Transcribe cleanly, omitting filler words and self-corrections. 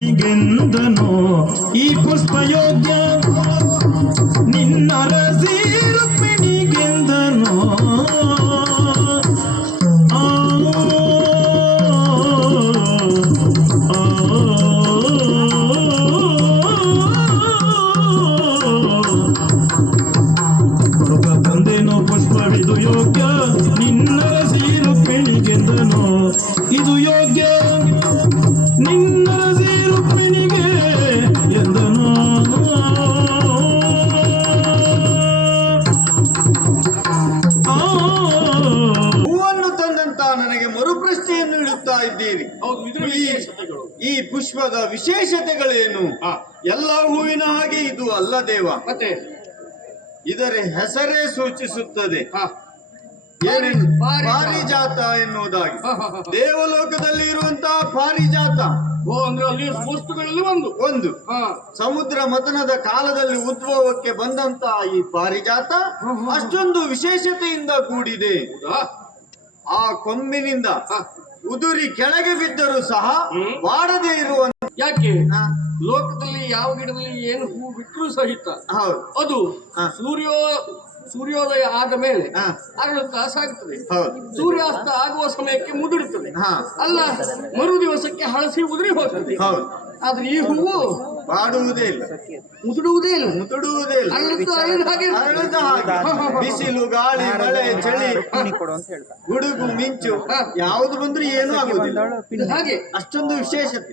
ಗೆಂದನೋ ಈ ಪುಷ್ಪಯೋಗ್ಯ ನಿನ್ನರಸಿ ರುಕ್ಮಿಣಿಗೆಂದನೋ ತಂದೇನೋ ಪುಷ್ಪವಿದು ಯೋಗ್ಯ ನಿನ್ನರಸಿ ರುಕ್ಮಿಣಿಗೆಂದನೋ ಇದು ಯೋಗ್ಯ ನಿನ್ನರಸಿ ರುಕ್ಮಿಣಿಗೆ ಎಂದನೋ ಹೂವನ್ನು ತಂದಂತ ನನಗೆ ಮರುಪ್ರಶ್ನೆಯನ್ನು ಇಡುತ್ತಾ ಇದ್ದೀರಿ. ಈ ಪುಷ್ಪದ ವಿಶೇಷತೆಗಳೇನು? ಎಲ್ಲ ಹೂವಿನ ಹಾಗೆ ಇದು ಅಲ್ಲ ದೇವ. ಮತ್ತೆ ಇದರ ಹೆಸರೇ ಸೂಚಿಸುತ್ತದೆ ಪಾರಿಜಾತ ಎನ್ನುವುದಾಗಿ. ದೇವಲೋಕದಲ್ಲಿ ಇರುವಂತಹ ಪಾರಿಜಾತ ಅಂದ್ರೆ ಅಲ್ಲಿ ವಸ್ತುಗಳಲ್ಲಿ ಒಂದು ಸಮುದ್ರ ಮಥನದ ಕಾಲದಲ್ಲಿ ಉದ್ಭವಕ್ಕೆ ಬಂದಂತಹ ಈ ಪಾರಿಜಾತ ಅಷ್ಟೊಂದು ವಿಶೇಷತೆಯಿಂದ ಕೂಡಿದೆ. ಆ ಕೊಂಬಿನಿಂದ ಉದುರಿ ಕೆಳಗೆ ಬಿದ್ದರೂ ಸಹ ಬಾಡದೆ ಇರುವಂತ. ಯಾಕೆ ಲೋಕದಲ್ಲಿ ಯಾವ ಗಿಡದಲ್ಲಿ ಏನು ಹೂ ಬಿಟ್ಟರೂ ಸಹಿತ ಅದು ಸೂರ್ಯೋದಯ ಆದ ಮೇಲೆ ಅರಳುತ್ತಾ ಸಾಗುತ್ತದೆ. ಸೂರ್ಯಾಸ್ತ ಆಗುವ ಸಮಯಕ್ಕೆ ಮುದುರುತ್ತದೆ. ಅಲ್ಲ, ಮರು ದಿವಸಕ್ಕೆ ಹಳಸಿ ಉದುರಿ ಹೋಗ್ತದೆ. ಆದ್ರೆ ಈ ಹೂವು ಬಾಡುವುದೇ ಇಲ್ಲ, ಮುದುಡುವುದೇ ಇಲ್ಲ, ಅರಳುತ್ತ ಹಾಗೆ ಬಿಸಿಲು, ಗಾಳಿ, ಮಳೆ, ಚಳಿ, ಗುಡುಗು, ಮಿಂಚು ಯಾವುದು ಬಂದ್ರೂ ಏನೂ ಆಗುವುದಿಲ್ಲ. ಹಾಗೆ ಅಷ್ಟೊಂದು ವಿಶೇಷತೆ.